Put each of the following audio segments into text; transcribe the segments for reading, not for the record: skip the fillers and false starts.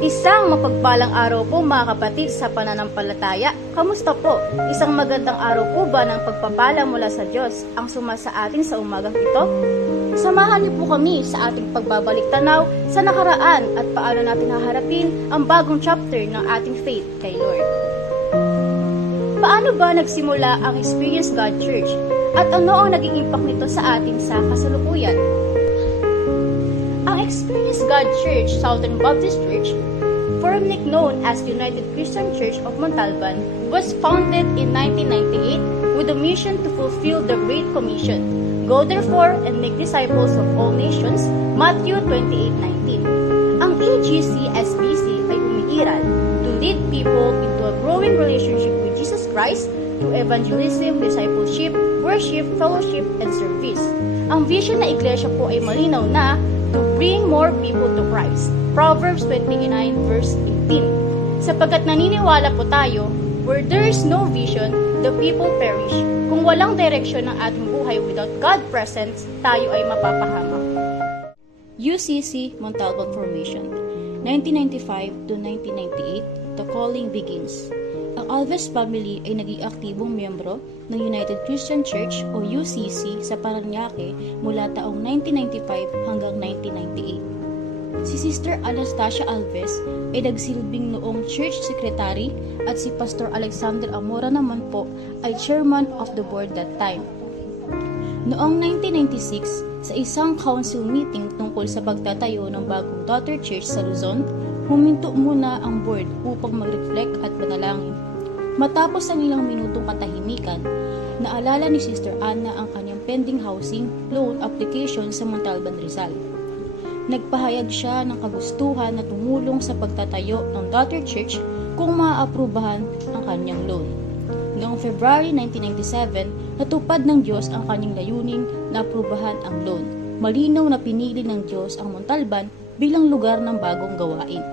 Isang mapagpalang araw po mga kapatid sa pananampalataya. Kamusta po? Isang magandang araw po ba ng pagpapala mula sa Diyos ang sumasa atin sa umagang ito? Samahan niyo po kami sa ating pagbabalik tanaw sa nakaraan at paano natin haharapin ang bagong chapter ng ating faith kay Lord. Paano ba nagsimula ang Experience God Church? At ano ang naging impact nito sa atin sa kasalukuyan? Ang Experience God Church, Southern Baptist Church, formerly known as United Christian Church of Montalban, was founded in 1998 with a mission to fulfill the Great Commission. Go therefore and make disciples of all nations, Matthew 28:19. Ang AGC-SBC ay umiiral to lead people into a growing relationship with Jesus Christ through evangelism, discipleship, worship, fellowship, and service. Ang vision ng iglesia po ay malinaw na to bring more people to Christ. Proverbs 29 verse 18. Sapagkat naniniwala po tayo, where there is no vision, the people perish. Kung walang direksyon ng ating buhay without God presence, tayo ay mapapahamak. UCC Montalban Formation 1995 to 1998, the calling begins. Ang Alves family ay naging aktibong miyembro ng United Christian Church o UCC sa Parañaque mula taong 1995 hanggang 1998. Si Sister Anastasia Alves ay nagsilbing noong church secretary at si Pastor Alexander Amora naman po ay chairman of the board that time. Noong 1996, sa isang council meeting tungkol sa pagtatayo ng bagong daughter church sa Luzon, huminto muna ang board upang mag-reflect at manalangin. Matapos ang ilang minutong katahimikan, naalala ni Sister Anna ang kanyang pending housing loan application sa Montalban, Rizal. Nagpahayag siya ng kagustuhan na tumulong sa pagtatayo ng daughter church kung maaaprubahan ang kanyang loan. Noong February 1997, natupad ng Diyos ang kanyang layuning na aprubahan ang loan. Malinaw na pinili ng Diyos ang Montalban bilang lugar ng bagong gawain.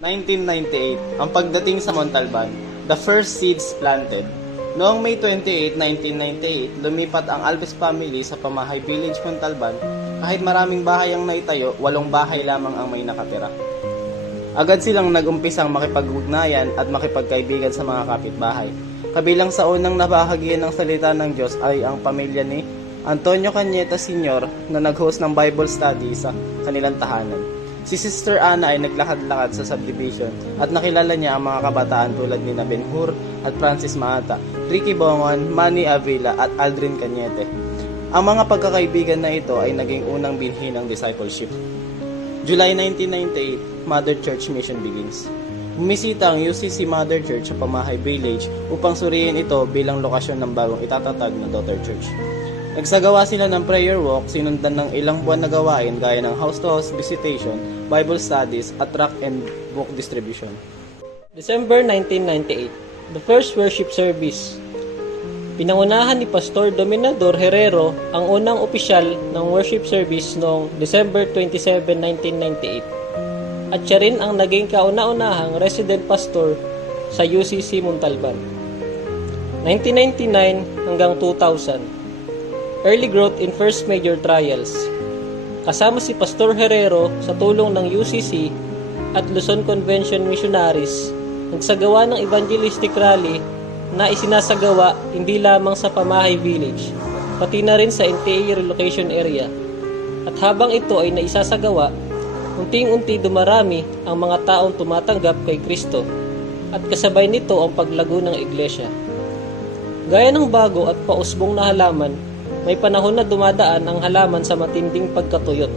1998, ang pagdating sa Montalban, the first seeds planted. Noong May 28, 1998, lumipat ang Alves family sa Pamahay Village, Montalban. Kahit maraming bahay ang naitayo, 8 bahay lamang ang may nakatira. Agad silang nag-umpisang makipag-ugnayan at makipagkaibigan sa mga kapitbahay. Kabilang sa unang nabahagian ng salita ng Diyos ay ang pamilya ni Antonio Cañeta Sr. na nag-host ng Bible study sa kanilang tahanan. Si Sister Anna ay naglakad-lakad sa subdivision at nakilala niya ang mga kabataan tulad ni Ben Hur at Francis Maata, Ricky Bongon, Manny Avila at Aldrin Cañete. Ang mga pagkakaibigan na ito ay naging unang binhi ng discipleship. July 1998, Mother Church Mission begins. Bumisita ang UCC Mother Church sa Pamahay Village upang suriin ito bilang lokasyon ng bagong itatatag na daughter church. Nagsagawa sila ng prayer walk, sinundan ng ilang buwan na gawain gaya ng house-to-house visitation, Bible studies, at tract and book distribution. December 1998, the first worship service. Pinangunahan ni Pastor Dominador Herrero ang unang opisyal ng worship service noong December 27, 1998. At siya rin ang naging kauna-unahang resident pastor sa UCC Montalban. 1999 hanggang 2000. Early growth in First Major Trials. Kasama si Pastor Herrero sa tulong ng UCC at Luzon Convention Missionaries, nagsagawa ng evangelistic rally na isinasagawa hindi lamang sa Pamahay Village, pati na rin sa NTA relocation area. At habang ito ay naisasagawa, unting-unti dumarami ang mga taong tumatanggap kay Kristo at kasabay nito ang paglago ng iglesia. Gaya ng bago at pausbong na halaman, may panahon na dumadaan ang halaman sa matinding pagkatuyot.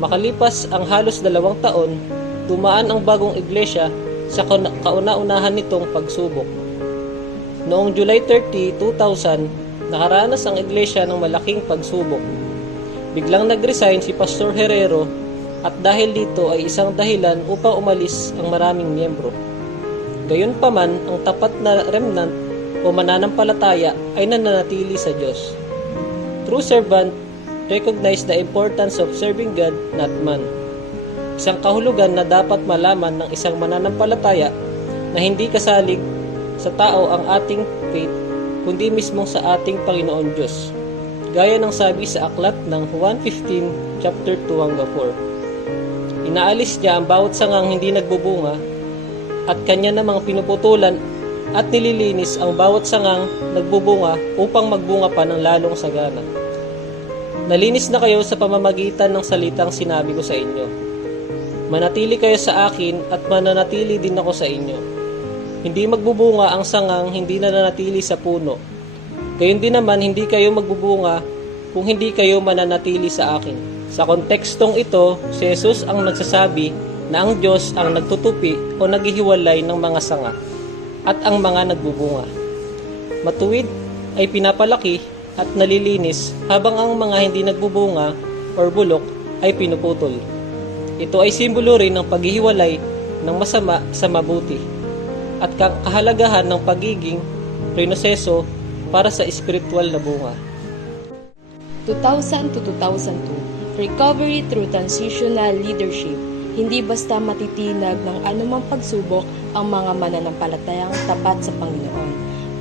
Makalipas ang halos 2 taon, dumaan ang bagong iglesia sa kauna-unahan nitong pagsubok. Noong July 30, 2000, nakaranas ang iglesia ng malaking pagsubok. Biglang nag-resign si Pastor Herrero at dahil dito ay isang dahilan upang umalis ang maraming miyembro. Gayunpaman, ang tapat na remnant o mananampalataya ay nananatili sa Diyos. True servant recognize the importance of serving God, not man. Isang kahulugan na dapat malaman ng isang mananampalataya na hindi kasalig sa tao ang ating faith, kundi mismo sa ating Panginoon Diyos. Gaya ng sabi sa aklat ng Juan 15, chapter 2 hanggang 4. Inaalis niya ang bawat sangang hindi nagbubunga at kanya namang pinuputulan at nililinis ang bawat sangang nagbubunga upang magbunga pa ng lalong sagana. Nalinis na kayo sa pamamagitan ng salitang sinabi ko sa inyo. Manatili kayo sa akin at mananatili din ako sa inyo. Hindi magbubunga ang sangang hindi nananatili sa puno. Gayon din naman hindi kayo magbubunga kung hindi kayo mananatili sa akin. Sa kontekstong ito, si Jesus ang nagsasabi na ang Diyos ang nagtutupi o naghihiwalay ng mga sanga at ang mga nagbubunga. Matuwid ay pinapalaki at nalilinis habang ang mga hindi nagbubunga or bulok ay pinuputol. Ito ay simbolo rin ng paghihiwalay ng masama sa mabuti at kahalagahan ng pagiging proseso para sa espiritual na bunga. 2000 to 2002, Recovery through Transitional Leadership. Hindi basta matitinag ng anumang pagsubok ang mga mananampalatayang tapat sa Panginoon.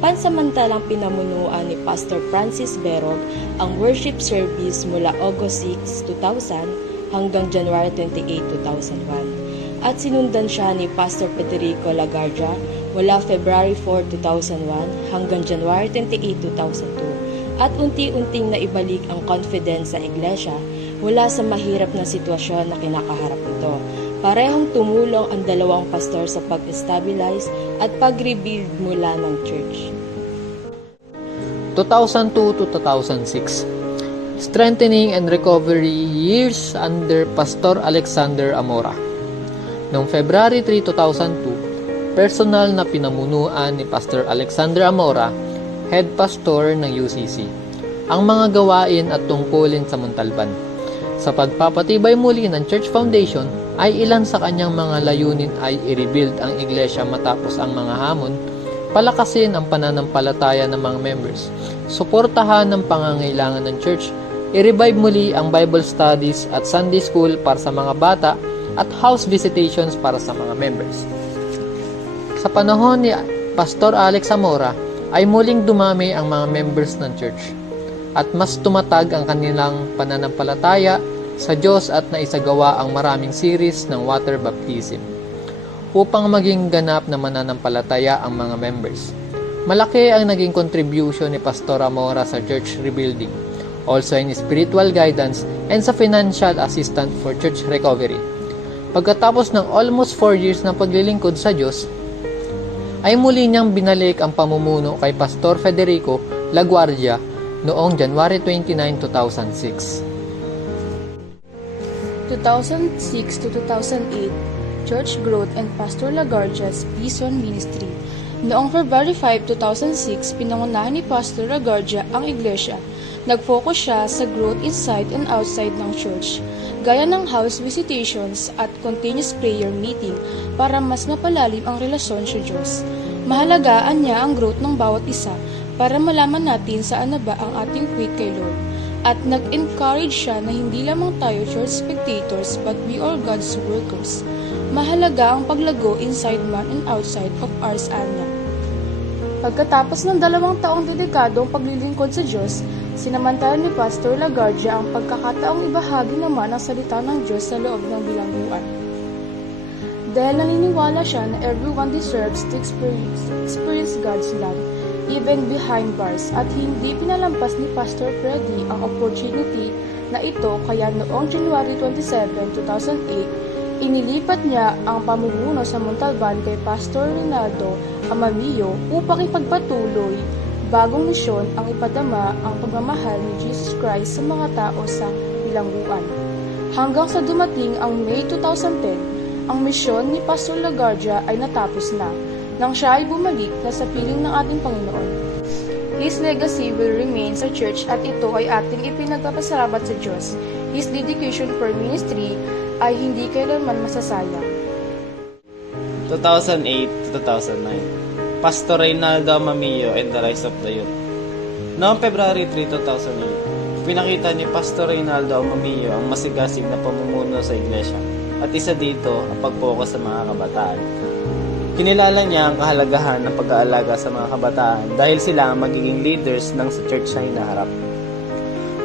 Pansamantalang pinamunuan ni Pastor Francis Berog ang worship service mula August 6, 2000 hanggang January 28, 2001. At sinundan siya ni Pastor Federico Lagardia mula February 4, 2001 hanggang January 28, 2002. At unti-unting naibalik ang confidence sa iglesia mula sa mahirap na sitwasyon na kinakaharap nito. Parehong tumulong ang dalawang pastor sa pag-stabilize at pag-rebuild mula ng church. 2002 to 2006, Strengthening and Recovery Years under Pastor Alexander Amora. Noong February 3, 2002, personal na pinamunuan ni Pastor Alexander Amora, head pastor ng UCC, ang mga gawain at tungkulin sa Montalban. Sa pagpapatibay muli ng Church Foundation ay ilan sa kanyang mga layunin ay i-rebuild ang iglesia matapos ang mga hamon, palakasin ang pananampalataya ng mga members, suportahan ang pangangailangan ng church, i-revive muli ang Bible studies at Sunday school para sa mga bata at house visitations para sa mga members. Sa panahon ni Pastor Alex Amora ay muling dumami ang mga members ng church at mas tumatag ang kanilang pananampalataya sa Diyos at naisagawa ang maraming series ng water baptism upang maging ganap na mananampalataya ang mga members. Malaki ang naging contribution ni Pastor Amora sa church rebuilding, also in spiritual guidance and sa financial assistance for church recovery. Pagkatapos ng almost 4 years na paglilingkod sa Diyos, ay muli niyang binalik ang pamumuno kay Pastor Federico Laguardia noong January 29, 2006. 2006 to 2008, Church Growth and Pastor Lagardia's Bison Ministry. Noong February 5, 2006, pinangunahan ni Pastor Lagardia ang iglesia. Nag-focus siya sa growth inside and outside ng church, gaya ng house visitations at continuous prayer meeting para mas mapalalim ang relasyon sa Diyos. Mahalagaan niya ang growth ng bawat isa para malaman natin saan na ba ang ating faith kay Lord. At nag-encourage siya na hindi lamang tayo church spectators but we are God's workers. Mahalaga ang paglago inside man and outside of ours anya. Pagkatapos ng 2 taong dedikadong paglilingkod sa Diyos, sinamantala ni Pastor Lagardia ang pagkakataong ibahagi naman ang salita ng Diyos sa loob ng bilangguan. Dahil naniniwala siya na everyone deserves to experience God's love, even behind bars, at hindi pinalampas ni Pastor Freddy ang opportunity na ito, kaya noong January 27, 2008, inilipat niya ang pamumuno sa Montalban kay Pastor Rinaldo Amamillo upang ipagpatuloy bagong misyon ang ipadama ang pagmamahal ni Jesus Christ sa mga tao sa bilangguan. Hanggang sa dumating ang May 2010, ang misyon ni Pastor Lagardia ay natapos na, nang siya ay bumalik na sa piling ng ating Panginoon. His legacy will remain sa church at ito ay ating ipinagpapasalamat sa Diyos. His dedication for ministry ay hindi kailanman masasayang. 2008 to 2009, Pastor Reynaldo Amamillo and the Rise of the Youth. Noong February 3, 2008, pinakita ni Pastor Reynaldo Amamillo ang masigasig na pamumuno sa iglesia at isa dito ang pag-focus sa mga kabataan. Kinilala niya ang kahalagahan ng pag-aalaga sa mga kabataan dahil sila ang magiging leaders ng sa church na hinaharap.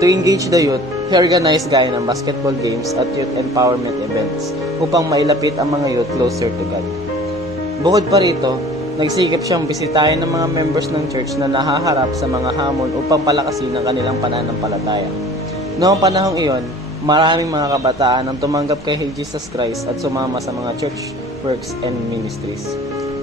To engage the youth, he organized gaya ng basketball games at youth empowerment events upang mailapit ang mga youth closer to God. Bukod pa rito, nagsikap siyang bisitahin ng mga members ng church na nahaharap sa mga hamon upang palakasin ang kanilang pananampalataya. Noong panahong iyon, maraming mga kabataan ang tumanggap kay Jesus Christ at sumama sa mga church works and ministries.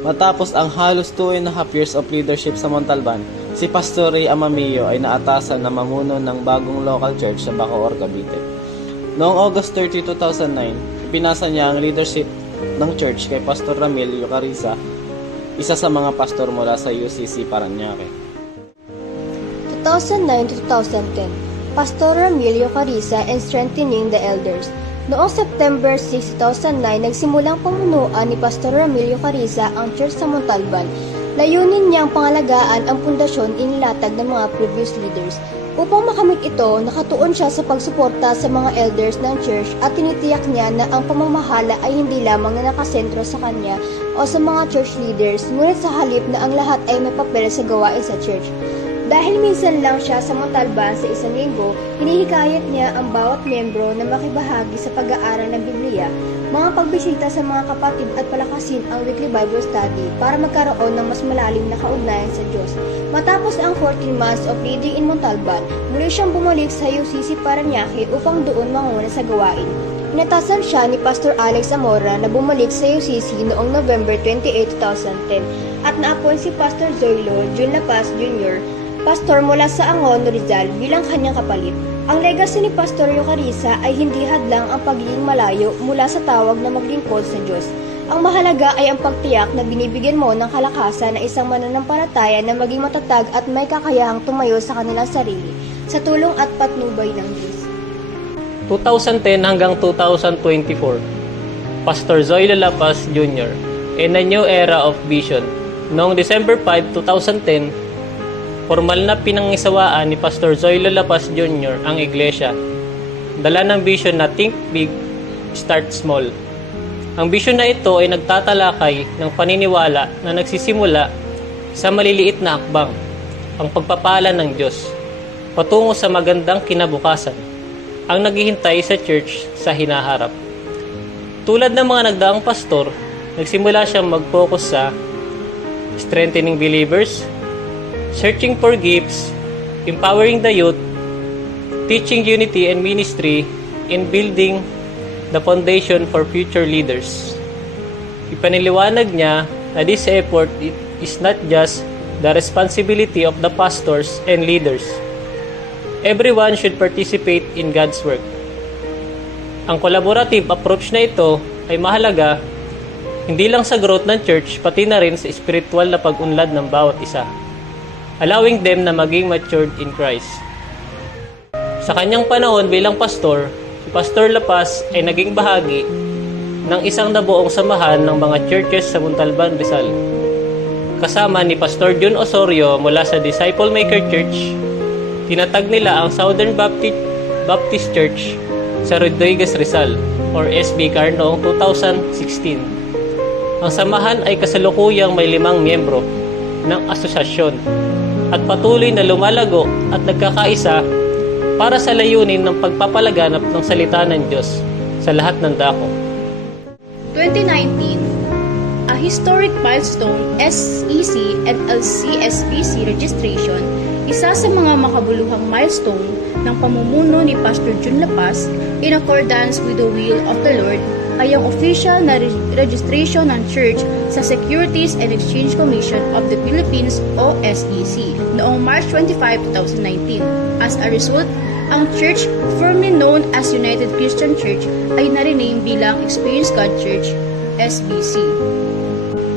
Matapos ang halos 2.5 years of leadership sa Montalban, si Pastor Ray Amamillo ay naatasan na mamuno ng bagong local church sa Bacoor, Cavite. Noong August 30, 2009, pinasa niya ang leadership ng church kay Pastor Ramil Yocarisa, isa sa mga pastor mula sa UCC Parañaque. 2009 to 2010, Pastor Ramil Yocarisa and Strengthening the Elders. Noong September 6, 2009, nagsimulang pamunuan ni Pastor Ramil Yocarisa ang church sa Montalban. Layunin niyang pangalagaan ang pundasyon inilatag ng mga previous leaders. Upang makamit ito, nakatuon siya sa pagsuporta sa mga elders ng church at tinitiyak niya na ang pamamahala ay hindi lamang na nakasentro sa kanya o sa mga church leaders, ngunit sa halip na ang lahat ay may papel sa gawain sa church. Dahil minsan lang siya sa Montalban sa isang linggo, hinihikayat niya ang bawat miyembro na makibahagi sa pag-aaral ng Biblia, mga pagbisita sa mga kapatid at palakasin ang weekly Bible study para magkaroon ng mas malalim na kaugnayan sa Diyos. Matapos ang 14 months of leading in Montalban, muli siyang bumalik sa UCC Parañaque upang doon manguna sa gawain. Inatasan siya ni Pastor Alex Amora na bumalik sa UCC noong November 28, 2010 at na-appoint si Pastor Zoilo Jun Lapas Jr., pastor mula sa Angono, Rizal bilang kanyang kapalit. Ang legacy ni Pastor Yocarisa ay hindi hadlang ang pagiging malayo mula sa tawag na maglingkod sa Diyos. Ang mahalaga ay ang pagtiyak na binibigyan mo ng kalakasan na isang mananampalataya na maging matatag at may kakayahang tumayo sa kanilang sarili sa tulong at patnubay ng Diyos. 2010 hanggang 2024, Pastor Zoilo Lapas Jr. in a New Era of Vision. Noong December 5, 2010, formal na pinangisawaan ni Pastor Zoilo Lapas Jr. ang iglesia. Dala ng vision na Think Big, Start Small. Ang vision na ito ay nagtatalakay ng paniniwala na nagsisimula sa maliliit na hakbang, ang pagpapala ng Diyos, patungo sa magandang kinabukasan, ang naghihintay sa church sa hinaharap. Tulad ng mga nagdaang pastor, nagsimula siyang mag-focus sa strengthening believers, searching for gifts, empowering the youth, teaching unity and ministry, and building the foundation for future leaders. Ipaniliwanag niya na this effort is not just the responsibility of the pastors and leaders. Everyone should participate in God's work. Ang collaborative approach na ito ay mahalaga hindi lang sa growth ng church, pati na rin sa spiritual na pag-unlad ng bawat isa, allowing them na maging matured in Christ. Sa kanyang panahon bilang pastor, si Pastor Lapas ay naging bahagi ng isang nabuong samahan ng mga churches sa Montalban, Rizal. Kasama ni Pastor Jun Osorio mula sa Disciple Maker Church, tinatag nila ang Southern Baptist Church sa Rodriguez, Rizal or SBCAR noong 2016. Ang samahan ay kasalukuyang may 5 miyembro ng asosasyon at patuloy na lumalago at nagkakaisa para sa layunin ng pagpapalaganap ng salita ng Diyos sa lahat ng dako. 2019, a historic milestone SEC and LCSBC registration, isa sa mga makabuluhang milestone ng pamumuno ni Pastor Jun Lapas in accordance with the will of the Lord ay ang official na registration ng church sa Securities and Exchange Commission of the Philippines o SEC noong March 25, 2019. As a result, ang church, formerly known as United Christian Church, ay narename bilang Experience God Church, SBC.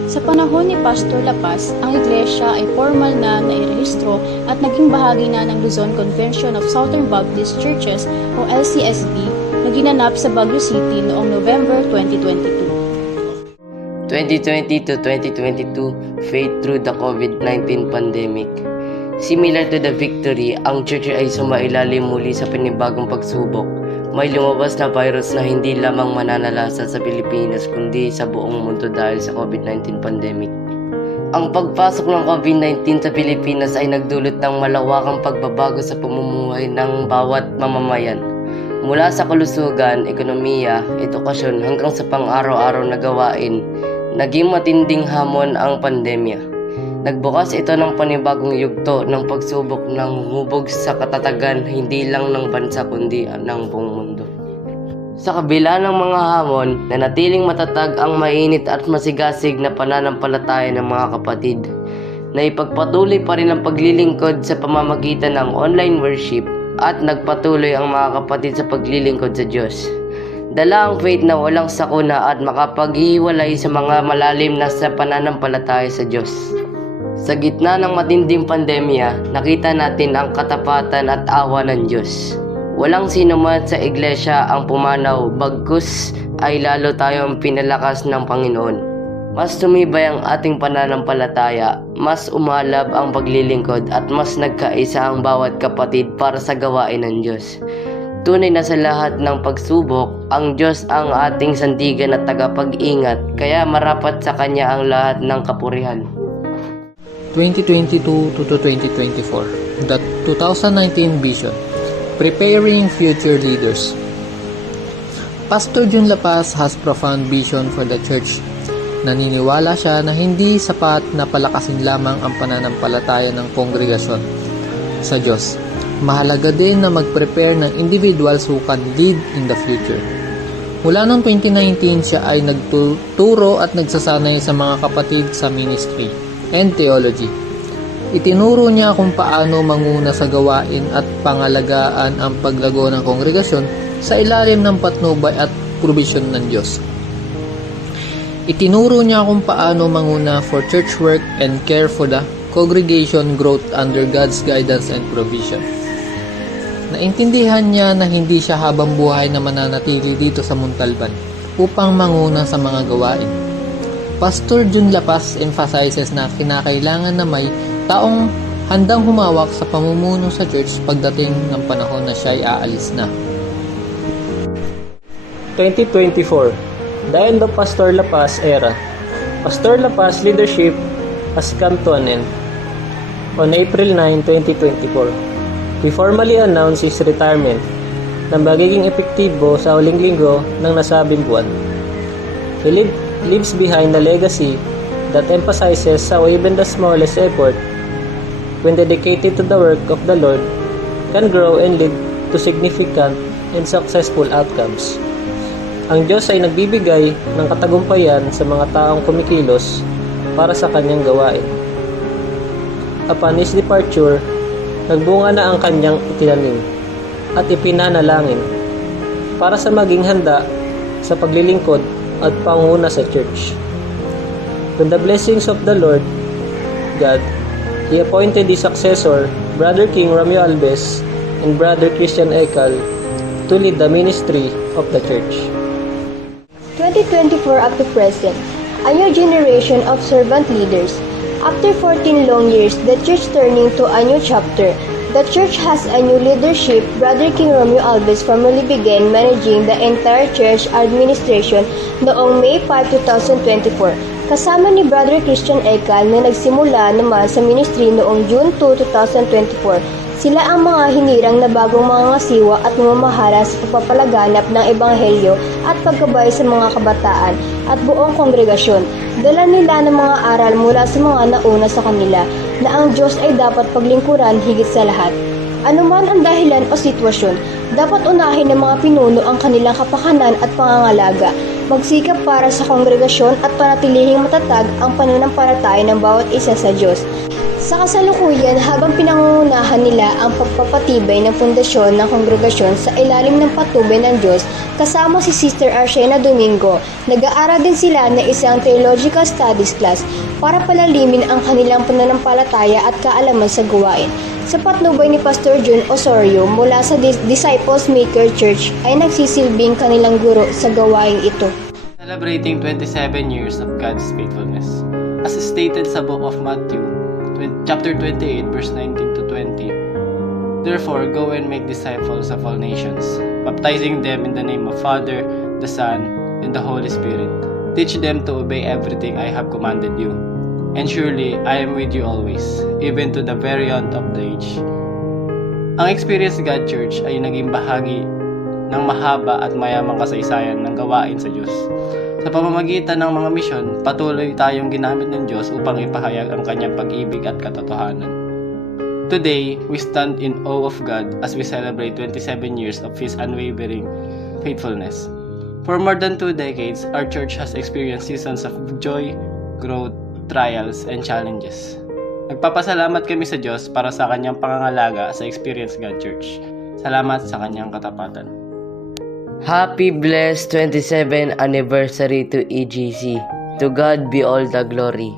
Sa panahon ni Pastor Lapas, ang iglesia ay formal na nairehistro at naging bahagi na ng Luzon Convention of Southern Baptist Churches o LCSB na ginanap sa Baguio City noong November 2022. 2020 to 2022, faith through the COVID-19 pandemic. Similar to the victory, ang church ay sumailalim muli sa panibagong pagsubok. May lumabas na virus na hindi lamang mananalasa sa Pilipinas kundi sa buong mundo dahil sa COVID-19 pandemic. Ang pagpasok ng COVID-19 sa Pilipinas ay nagdulot ng malawakang pagbabago sa pamumuhay ng bawat mamamayan. Mula sa kalusugan, ekonomiya, edukasyon hanggang sa pang-araw-araw na gawain, naging matinding hamon ang pandemya. Nagbukas ito ng panibagong yugto ng pagsubok ng humubog sa katatagan hindi lang ng bansa kundi ng buong mundo. Sa kabila ng mga hamon, nanatiling matatag ang mainit at masigasig na pananampalataya ng mga kapatid. Naipagpatuloy pa rin ang paglilingkod sa pamamagitan ng online worship at nagpatuloy ang mga kapatid sa paglilingkod sa Diyos. Dala ang faith na walang sakuna at makapaghiwalay sa mga malalim na sa pananampalataya sa Diyos. Sa gitna ng matinding pandemya, nakita natin ang katapatan at awa ng Diyos. Walang sino man sa iglesia ang pumanaw, bagkus ay lalo tayong pinalakas ng Panginoon. Mas tumibay ang ating pananampalataya, mas umalab ang paglilingkod at mas nagkaisa ang bawat kapatid para sa gawain ng Diyos. Tunay na sa lahat ng pagsubok, ang Diyos ang ating sandigan at tagapag-ingat, kaya marapat sa Kanya ang lahat ng kapurihan. 2022 to 2024, the 2019 Vision, Preparing Future Leaders. Pastor Jun Lapas has profound vision for the church. Naniniwala siya na hindi sapat na palakasin lamang ang pananampalataya ng kongregasyon sa Diyos. Mahalaga din na mag-prepare ng individuals who can lead in the future. Mula noong 2019, siya ay nagtuturo at nagsasanay sa mga kapatid sa ministry and theology. Itinuro niya kung paano manguna sa gawain at pangalagaan ang paglago ng kongregasyon sa ilalim ng patnubay at provision ng Diyos. Itinuro niya kung paano manguna for church work and care for the congregation growth under God's guidance and provision. Naintindihan niya na hindi siya habang buhay na mananatili dito sa Montalban upang manguna sa mga gawain. Pastor Jun Lapas emphasizes na kinakailangan na may taong handang humawak sa pamumuno sa church pagdating ng panahon na siya ay aalis na. 2024, the end of Pastor Lapas era. Pastor Lapas leadership has come to an end. On April 9, 2024, he formally announced his retirement na magiging epektibo sa huling linggo ng nasabing buwan. He leaves behind a legacy that emphasizes how even the smallest effort, when dedicated to the work of the Lord, can grow and lead to significant and successful outcomes. Ang Diyos ay nagbibigay ng katagumpayan sa mga taong kumikilos para sa kanyang gawain. Upon his departure, nagbunga na ang kanyang itinanim at ipinanalangin para sa maging handa sa paglilingkod at panguna sa church. With the blessings of the Lord God, He appointed his successor, Brother King Romeo Albes and Brother Christian Ekal, to lead the ministry of the church. 2024 up to present, a new generation of servant leaders. After 14 long years, the church turning to a new chapter. The church has a new leadership. Brother King Romeo Alves formally began managing the entire church administration noong May 5, 2024. Kasama ni Brother Christian Ekal na nagsimula naman sa ministry noong June 2, 2024. Sila ang mga hinirang na bagong mga ngasiwa at mamamahala sa pagpapalaganap ng ebanghelyo at pagkabay sa mga kabataan at buong kongregasyon. Dala nila ng mga aral mula sa mga nauna sa kanila na ang Diyos ay dapat paglingkuran higit sa lahat. Anuman ang dahilan o sitwasyon, dapat unahin ng mga pinuno ang kanilang kapakanan at pangangalaga. Magsikap para sa kongregasyon at panatilihing matatag ang pananampalataya ng bawat isa sa Diyos. Sa kasalukuyan, habang pinangungunahan nila ang pagpapatibay ng pundasyon ng kongregasyon sa ilalim ng patnubay ng Diyos, kasama si Sister Arshena Domingo, nag-aaral din sila ng isang theological studies class para palalimin ang kanilang pananampalataya at kaalaman sa gawain. Sa patnubay ni Pastor Jun Osorio mula sa Disciples Maker Church ay nagsisilbing kanilang guro sa gawain ito. Celebrating 27 years of God's faithfulness. As stated sa book of Matthew, chapter 28, verse 19 to 20. Therefore, go and make disciples of all nations, baptizing them in the name of Father, the Son, and the Holy Spirit. Teach them to obey everything I have commanded you. and surely I am with you always, even to the very end of the age. Ang Experience God Church ay naging bahagi ng mahaba at mayamang kasaysayan ng gawain sa Diyos. Sa pamamagitan ng mga misyon, patuloy tayong ginamit ng Diyos upang ipahayag ang kanyang pag-ibig at katotohanan. Today, we stand in awe of God as we celebrate 27 years of His unwavering faithfulness. For more than 2 decades, our church has experienced seasons of joy, growth, trials, and challenges. Nagpapasalamat kami sa Diyos para sa kanyang pangangalaga sa Experience God Church. Salamat sa kanyang katapatan. Happy blessed 27th anniversary to EGC. To God be all the glory.